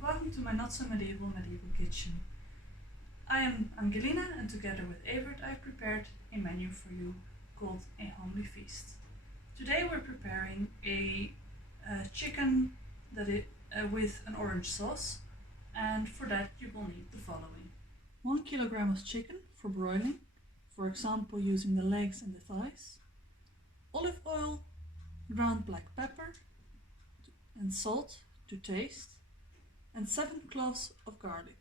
and welcome to my not so medieval kitchen. I am Angelina, and together with Evert I prepared a menu for you called A Homely Feast. Today we're preparing a chicken with an orange sauce, and for that you will need the following. 1 kilogram of chicken for broiling, for example using the legs and the thighs, olive oil, ground black pepper and salt to taste, and 7 cloves of garlic.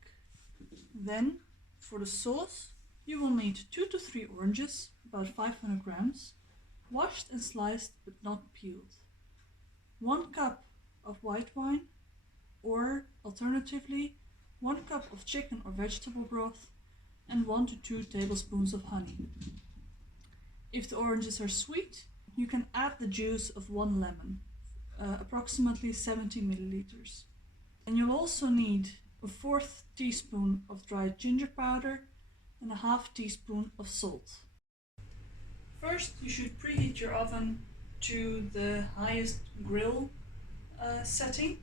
Then for the sauce you will need 2 to 3 oranges, about 500 grams, washed and sliced but not peeled, 1 cup of white wine, or alternatively 1 cup of chicken or vegetable broth, and 1 to 2 tablespoons of honey. If the oranges are sweet, you can add the juice of 1 lemon, approximately 70 milliliters. And you'll also need a 1/4 teaspoon of dried ginger powder and a 1/2 teaspoon of salt. First, you should preheat your oven to the highest grill setting,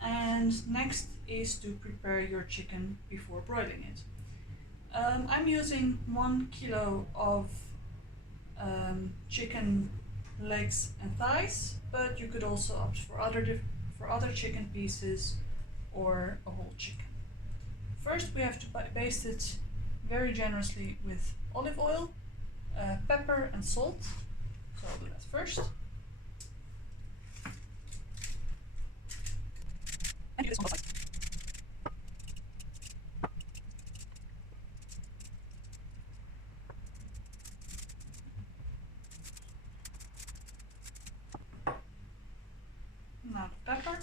and next is to prepare your chicken before broiling it. I'm using 1 kilo of chicken legs and thighs, but you could also opt for other chicken pieces or a whole chicken. First we have to baste it very generously with olive oil, pepper and salt, so I'll do that first. And do this on both sides. Now the pepper.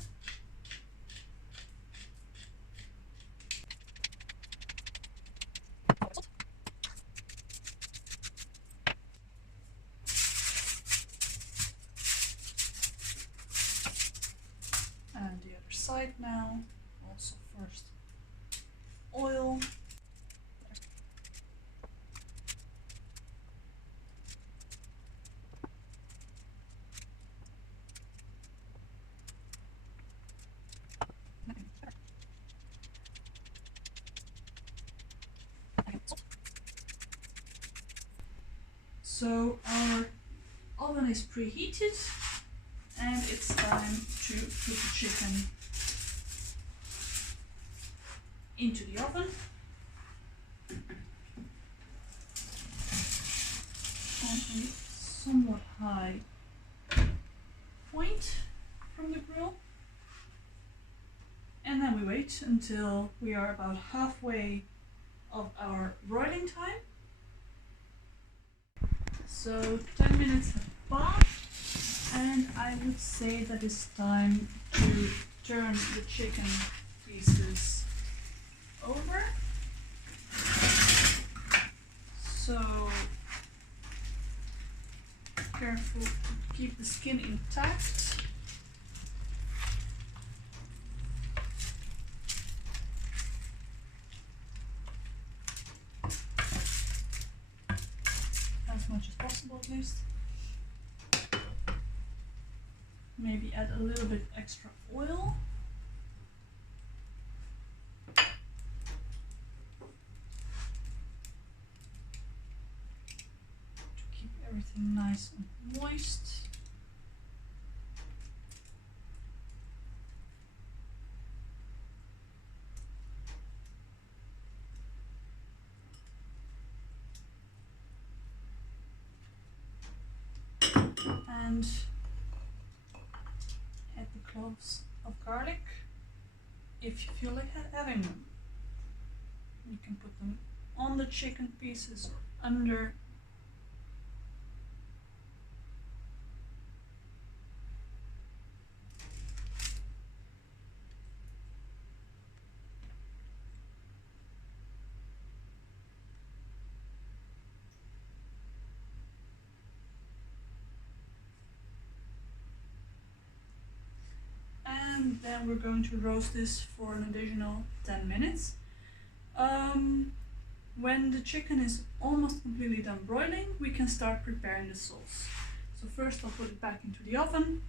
And the other side now, also first oil. So our oven is preheated, and it's time to put the chicken into the oven. On a somewhat high point from the grill. And then we wait until we are about halfway of our broiling time. So 10 minutes have passed, and I would say that it's time to turn the chicken pieces over. So careful to keep the skin intact. As much as possible, at least. Maybe add a little bit extra oil. To keep everything nice and moist. And add the cloves of garlic if you feel like having them. You can put them on the chicken pieces or under. And then we're going to roast this for an additional 10 minutes. When the chicken is almost completely done broiling, we can start preparing the sauce. So first I'll put it back into the oven.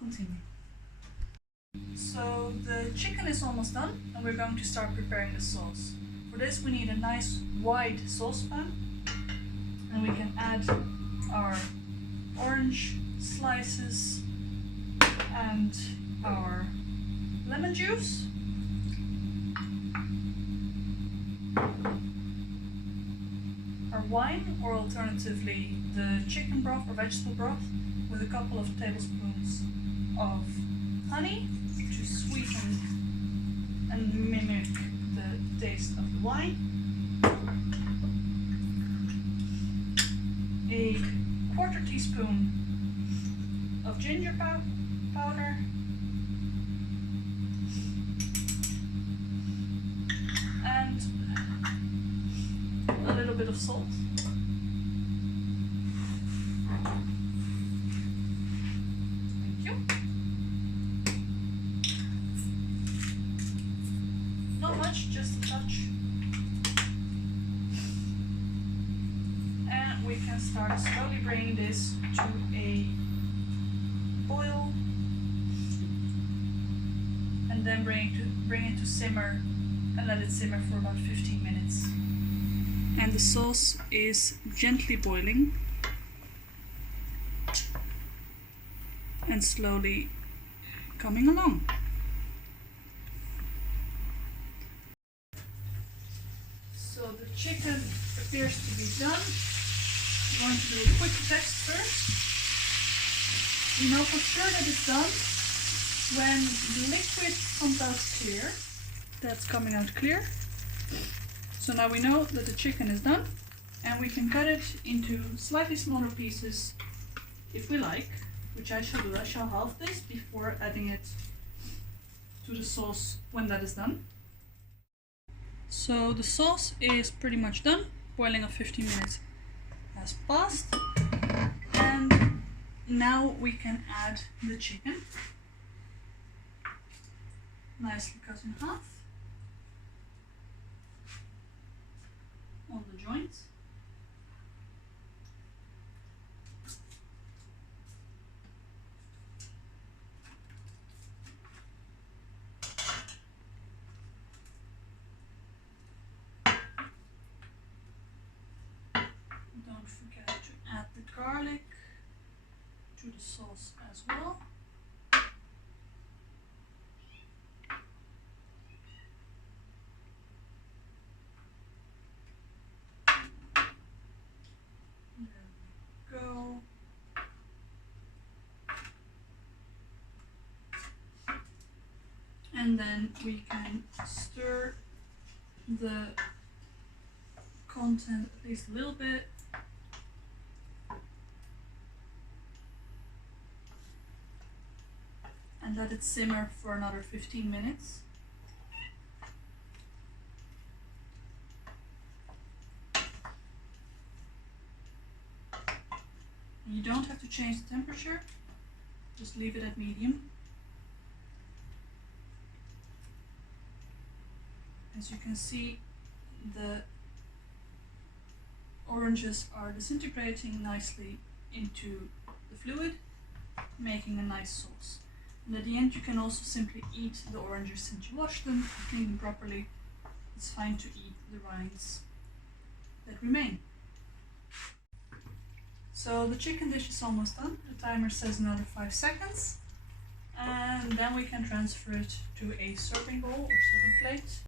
continue. So the chicken is almost done and we're going to start preparing the sauce. For this we need a nice wide saucepan and we can add our orange slices and our lemon juice. Our wine, or alternatively the chicken broth or vegetable broth, with a couple of tablespoons of honey to sweeten and mimic the taste of the wine. A 1/4 teaspoon of ginger powder. And a little bit of salt. Thank you. Not much, just a touch. And we can start slowly bringing this to a boil. And then bring it to simmer and let it simmer for about 15 minutes. And the sauce is gently boiling and slowly coming along. So the chicken appears to be done. I'm going to do a quick test first. You know for sure that it's done when the liquid comes out clear. That's coming out clear. So now we know that the chicken is done and we can cut it into slightly smaller pieces if we like, which I shall do. I shall halve this before adding it to the sauce when that is done. So the sauce is pretty much done. Boiling of 15 minutes has passed. And now we can add the chicken. Nicely cut in half. On the joints. Don't forget to add the garlic to the sauce as well. Go. And then we can stir the content at least a little bit. And let it simmer for another 15 minutes. You don't have to change the temperature, just leave it at medium. As you can see, the oranges are disintegrating nicely into the fluid, making a nice sauce. And at the end you can also simply eat the oranges since you washed them, clean them properly. It's fine to eat the rinds that remain. So the chicken dish is almost done. The timer says another 5 seconds. And then we can transfer it to a serving bowl or serving plate.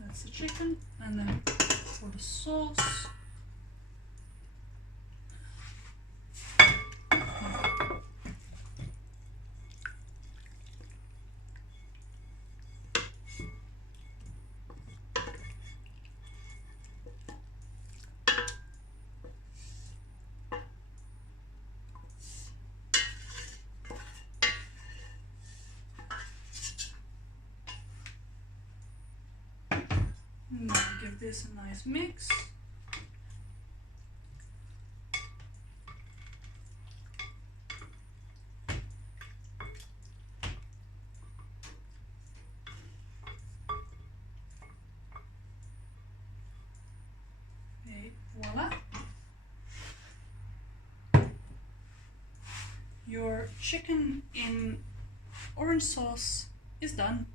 That's the chicken, and then for the sauce, Now give this a nice mix. Okay, voila. Your chicken in orange sauce is done.